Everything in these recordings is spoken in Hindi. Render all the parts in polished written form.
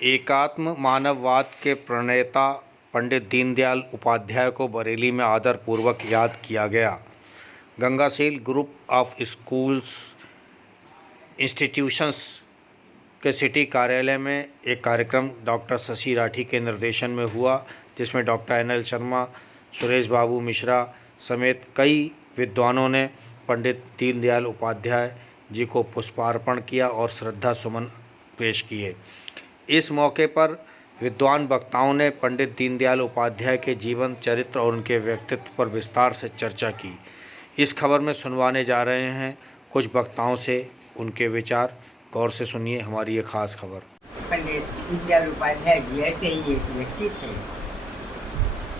एकात्म मानववाद के प्रणेता पंडित दीनदयाल उपाध्याय को बरेली में आदरपूर्वक याद किया गया। गंगासील ग्रुप ऑफ स्कूल्स इंस्टीट्यूशंस के सिटी कार्यालय में एक कार्यक्रम डॉक्टर शशि राठी के निर्देशन में हुआ, जिसमें डॉक्टर NL शर्मा, सुरेश बाबू मिश्रा समेत कई विद्वानों ने पंडित दीनदयाल उपाध्याय जी को पुष्पार्पण किया और श्रद्धा सुमन पेश किए। इस मौके पर विद्वान वक्ताओं ने पंडित दीनदयाल उपाध्याय के जीवन चरित्र और उनके व्यक्तित्व पर विस्तार से चर्चा की। इस खबर में सुनवाने जा रहे हैं कुछ वक्ताओं से उनके विचार। गौर से सुनिए हमारी ये खास खबर। पंडित दीनदयाल उपाध्याय जी ऐसे ही एक व्यक्ति थे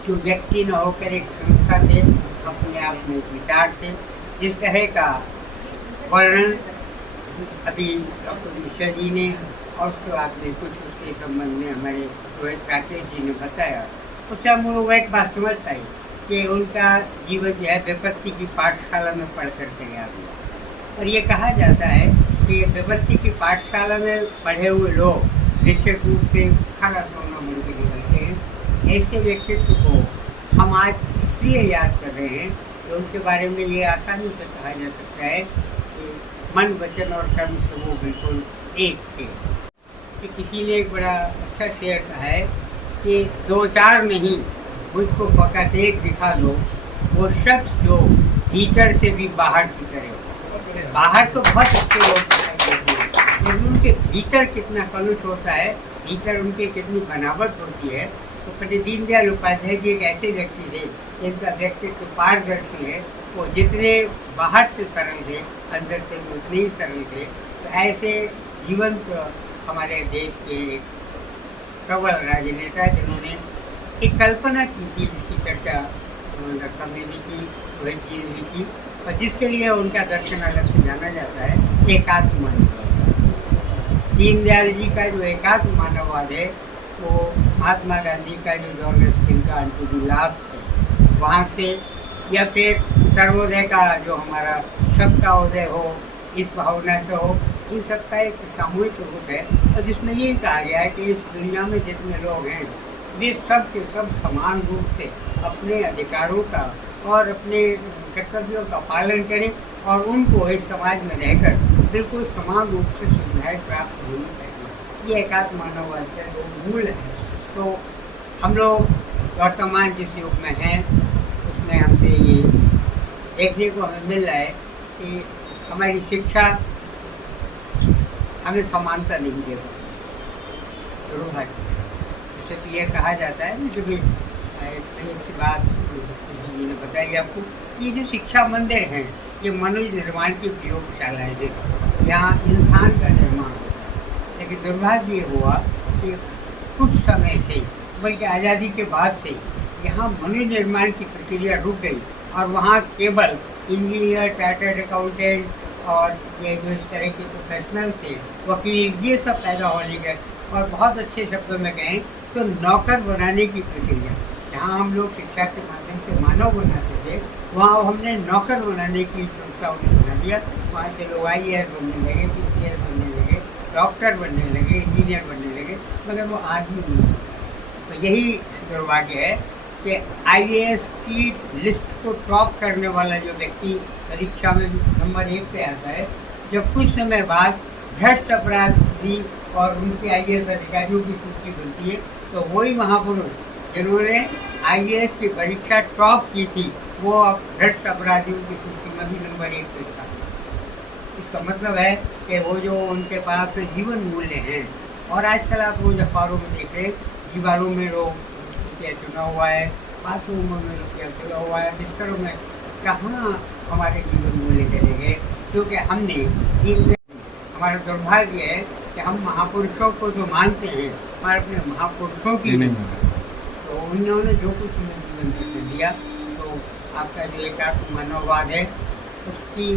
जो व्यक्ति न होकर एक संस्था थे, अपने आप में एक विचार थे। जिस तरह का वर्णन अभी डॉक्टर मिश्रा जी ने और उसके आपने कुछ उसके संबंध में हमारे रोहित राकेश जी ने बताया, उससे हम लोग एक बात समझ पाए कि उनका जीवन जो है विपत्ति की पाठशाला में पढ़ कर तैयार हुआ। और ये कहा जाता है कि विपत्ति की पाठशाला में पढ़े हुए लोग निश्चित रूप से खाना सोना बन के निकलते हैं। ऐसे व्यक्तित्व को हम आज इसलिए याद कर रहे हैं कि उनके बारे में ये आसानी से कहा जा सकता है कि मन, वचन और कर्म से वो बिल्कुल एक थे। कि किसी ने एक बड़ा अच्छा शेयर कहा है कि दो चार नहीं, मुझको फकत एक दिखा दो, वो शख्स जो भीतर से भी बाहर की तरह हो। बाहर तो बहुत अच्छे लोग दिखाई देते हैं, लेकिन उनके भीतर कितना कलुष होता है, भीतर उनकी कितनी बनावट होती है। तो पंडित दीनदयाल उपाध्याय जी एक ऐसे व्यक्ति थे जिनका व्यक्तित्व पारदर्शी है। वो जितने बाहर से सरल थे, अंदर से उतने ही सरल थे। तो ऐसे जीवंत हमारे देश के प्रबल राजनेता जिन्होंने एक कल्पना की थी, जिसकी चर्चा डॉक्टर ने भी की, रोहित जी ने भी की, और जिसके लिए उनका दर्शन अलग से जाना जाता है, एकात्म मानववाद। दीनदयाल जी का जो एकात्म मानववाद है वो महात्मा गांधी का जो जॉन रस्किन का अनटू द लास्ट है, वहाँ से, या फिर सर्वोदय का जो हमारा सबका उदय हो, इस भावना से हो, इन सब का एक सामूहिक रूप है। और जिसमें ये कहा गया है कि इस दुनिया में जितने लोग हैं वे सब के सब समान रूप से अपने अधिकारों का और अपने कर्तव्यों का पालन करें और उनको इस समाज में रहकर बिल्कुल समान रूप से सुविधाएँ प्राप्त होनी चाहिए। ये एकात्म मानववाद का जो मूल है। तो हम लोग वर्तमान जिस युग में हैं उसमें हमसे ये देखने को हमें मिल रहा है कि हमारी शिक्षा हमें समानता नहीं दे पाती। दुर्भाग्य। इससे तो यह कहा जाता है, जो भी एक अच्छी बात जी ने बताई आपको, ये जो शिक्षा मंदिर हैं ये मनुष्य निर्माण की प्रयोगशालाएँ हैं, यहाँ इंसान का निर्माण होता है। लेकिन दुर्भाग्य ये हुआ कि कुछ समय से, बल्कि आज़ादी के बाद से, यहाँ मनुष्य निर्माण की प्रक्रिया रुक गई और वहाँ केवल इंजीनियर, चार्टर्ड अकाउंटेंट और ये जो इस तरह के प्रोफेशनल थे, वकील, ये सब पैदा होने गए। और बहुत अच्छे शब्दों में कहें तो नौकर बनाने की प्रक्रिया, जहाँ हम लोग शिक्षा के माध्यम से मानव बनाते थे, वहाँ हमने नौकर बनाने की संस्था उन्हें बना दिया। वहाँ से लोग IAS बनने लगे, PCS बनने लगे, डॉक्टर बनने लगे, इंजीनियर बनने लगे, मगर वो आदमी नहीं। तो यही दुर्भाग्य है कि IAS की लिस्ट को टॉप करने वाला जो व्यक्ति परीक्षा में नंबर 1 पे आता है, जब कुछ समय बाद भ्रष्ट अपराधी और उनके IAS अधिकारियों की सूची बनती है, तो वही महापुरुष जिन्होंने IAS की परीक्षा टॉप की थी, वो अब भ्रष्ट अपराधियों की सूची में भी नंबर 1 पे स्थापित। इसका मतलब है कि वो जो उनके पास जीवन मूल्य हैं, और आजकल आप रोज अखबारों में देख रहे, दीवारों में रुपया चुना हुआ है, बाथरूमों में रुपया चुना हुआ है, बिस्तरों में, कहाँ हमारे जीवन मूल्य चले गए? क्योंकि हमने हमारा दुर्भाग्य है कि हम महापुरुषों को जो मानते हैं, हमारे अपने महापुरुषों की नहीं मानते। तो उन्होंने जो कुछ जीवन में दिया, तो आपका जो एकात्म मानववाद है उसकी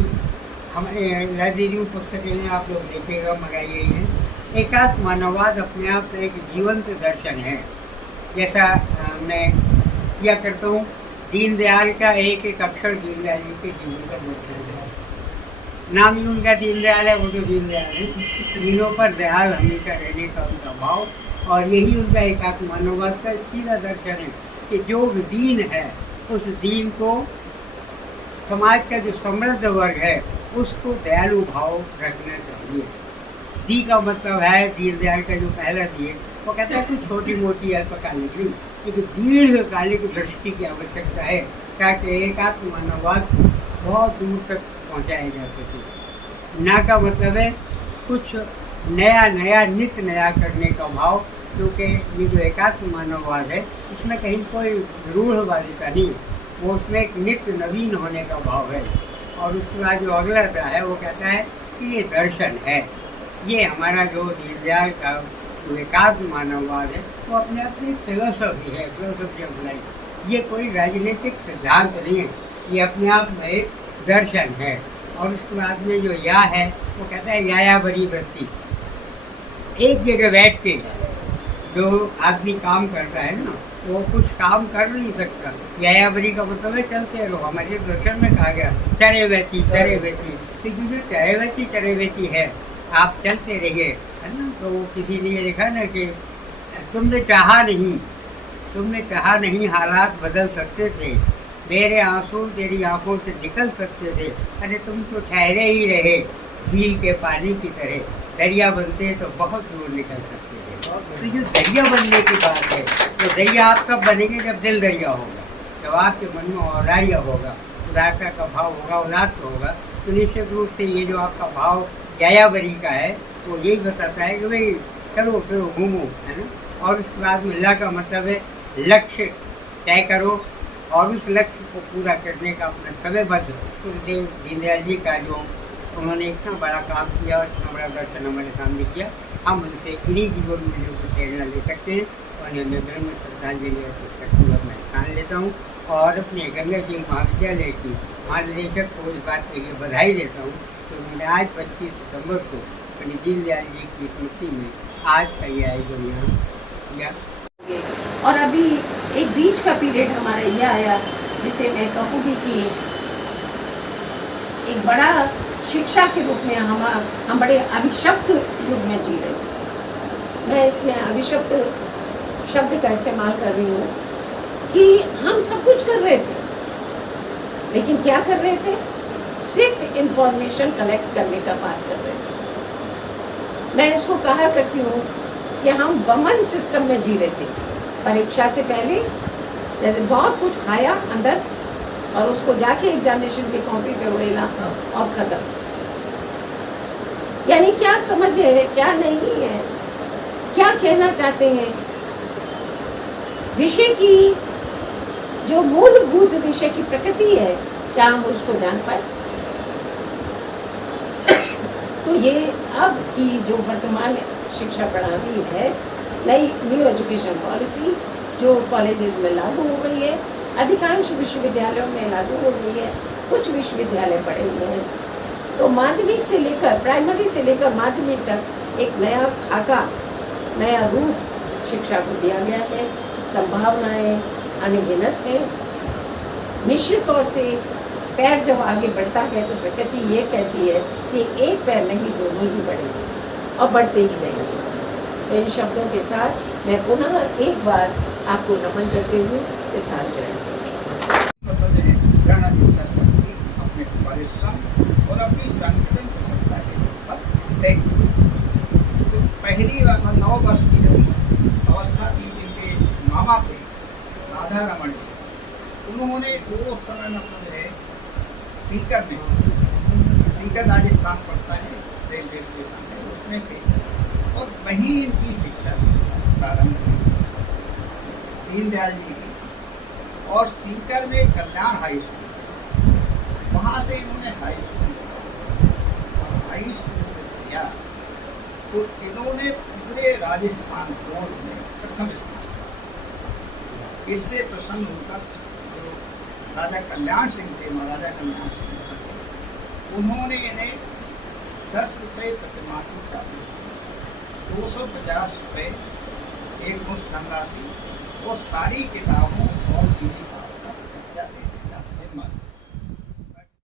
हमारे लाइब्रेरी में पुस्तकें हैं, आप लोग देखिएगा, मंगाइए हैं। एकात्म मानववाद अपने आप में एक जीवंत दर्शन है। जैसा मैं किया करता हूँ, दीनदयाल का एक एक अक्षर दीनदयाल जी के जीवन का दर्शन है। नाम ही उनका दीनदयाल है, वो तो दीनदयाल है। तीनों पर दयाल हमेशा रहने का उनका भाव, और यही उनका एकात्म मानववाद का सीधा दर्शन है कि जो दीन है उस दीन को, समाज का जो समृद्ध वर्ग है उसको दयालु भाव रखना चाहिए। दी का मतलब है, दीनदयाल का जो पहला दी है वो कहता है कुछ छोटी मोटी अल्पकालिक नहीं, एक दीर्घकालिक दृष्टि की आवश्यकता है ताकि एकात्म मानववाद बहुत दूर तक पहुंचाया जा सके। ना का मतलब है कुछ नया नया नित्य नया करने का भाव, क्योंकि ये जो एकात्म मानववाद है इसमें कहीं कोई रूढ़वादिता नहीं, वो उसमें एक नित्य नवीन होने का भाव है। और उसके बाद जो अगला है वो कहता है कि ये दर्शन है, ये हमारा जो दीनदयाल का जो एकात्म मानववाद है वो अपने अपनी फिलोसफी है, फिलोसफी ऑफ लाइफ। ये कोई राजनीतिक सिद्धांत नहीं है, ये अपने आप में एक दर्शन है। और उसके बाद में जो या है वो कहता है यायावरी वृत्ति। एक जगह बैठ के जो आदमी काम करता है ना, वो कुछ काम कर नहीं सकता। यायावरी का मतलब है चलते रहो। हमारे दर्शन में कहा गया चरे व्यती, लेकिन जो चरे व्यती है, आप चलते रहिए, है ना। तो किसी ने ये लिखा ना कि तुमने चाहा नहीं हालात बदल सकते थे, मेरे आंसू तेरी आंखों से निकल सकते थे, अरे तुम तो ठहरे ही रहे झील के पानी की तरह, दरिया बनते तो बहुत दूर निकल सकते थे। तो जो दरिया बनने की बात है, तो दरिया आप कब बनेंगे जब दिल दरिया होगा, जब आपके मन में औदार्य होगा, उदारता का भाव होगा, उदात्त होगा। तो निश्चित रूप से ये जो आपका भाव यायावरी का है वो यही बताता है कि भाई चलो फिर घूमो, है ना। और उसके बाद में ला का मतलब है लक्ष्य तय करो और उस लक्ष्य को पूरा करने का अपना समयबद्ध। तो दीनदयाल जी का जो उन्होंने इतना बड़ा काम किया और इतना बड़ा दर्शन हमारे सामने किया, हम उनसे इन्हीं जीवन में जो प्रेरणा ले सकते हैं। और निरंतर में श्रद्धांजलि अर्पित करते हुए मैं स्थान लेता हूँ और अपने गंगा सिंह महाविद्यालय की महानिदेशक को इस बात के लिए बधाई देता हूँ तो उन्होंने आज 25 सितंबर को पंडित दीनदयाल जी की स्मृति में आज का ये आयोजन यहाँ किया। और अभी एक बीच का पीरियड हमारा ये आया जिसे मैं कहूँगी कि एक बड़ा शिक्षा के रूप में हम बड़े अभिशप्त युग में जी रहे थे। मैं इसमें अभिशप्त शब्द का इस्तेमाल कर रही हूँ कि हम सब कुछ कर रहे थे, लेकिन क्या कर रहे थे? सिर्फ इंफॉर्मेशन कलेक्ट करने का बात कर रहे थे। मैं इसको कहा करती हूँ कि हम वमन सिस्टम में जी रहे थे। परीक्षा से पहले जैसे बहुत कुछ खाया अंदर और उसको जाके एग्जामिनेशन के कॉपी पे उड़ेला और खत्म। यानी क्या समझ है, क्या नहीं है, क्या कहना चाहते हैं, विषय की जो मूलभूत विषय की प्रकृति है, क्या हम उसको जान पाए? तो ये अब की जो वर्तमान शिक्षा प्रणाली है, नई न्यू एजुकेशन पॉलिसी जो कॉलेजेस में लागू हो गई है, अधिकांश विश्वविद्यालयों में लागू हो गई है, कुछ विश्वविद्यालय पड़े हुए हैं। तो माध्यमिक से लेकर प्राइमरी से लेकर माध्यमिक तक एक नया खाका, नया रूप शिक्षा को दिया गया है। संभावनाएं अनगिनत हैं। निश्चित तौर से पैर जब आगे बढ़ता है तो प्रकृति ये कहती है कि एक पैर नहीं, दोनों ही बढ़ेंगे और बढ़ते ही रहेंगे। तो इन शब्दों के साथ मैं पुनः एक बार आपको नमन करते हुए स्थान ग्रहण अपने परिश्रम और अपनी संगठन कुशलता के तो पहली 9 वर्ष की अवस्था थी जिनके मामा थे राधा रमन, उन्होंने वो समय मतलब है सीकर राजस्थान पड़ता है, रेलवे स्टेशन है, उसमें थे और वहीं इनकी शिक्षा प्रारंभ हुई दीनदयाल जी की। और सीकर में कल्याण हाई स्कूल, वहाँ से इन्होंने हाई स्कूल किया तो इन्होंने पूरे राजस्थान बोर्ड में प्रथम स्थान। इससे प्रसन्न होकर जो राजा कल्याण सिंह थे, महाराजा कल्याण सिंह, उन्होंने इन्हें 10 रुपये प्रतिमाह की चाबी, 250 रुपये एक मुश्त धनराशि और सारी किताबों और यूनिफॉर्म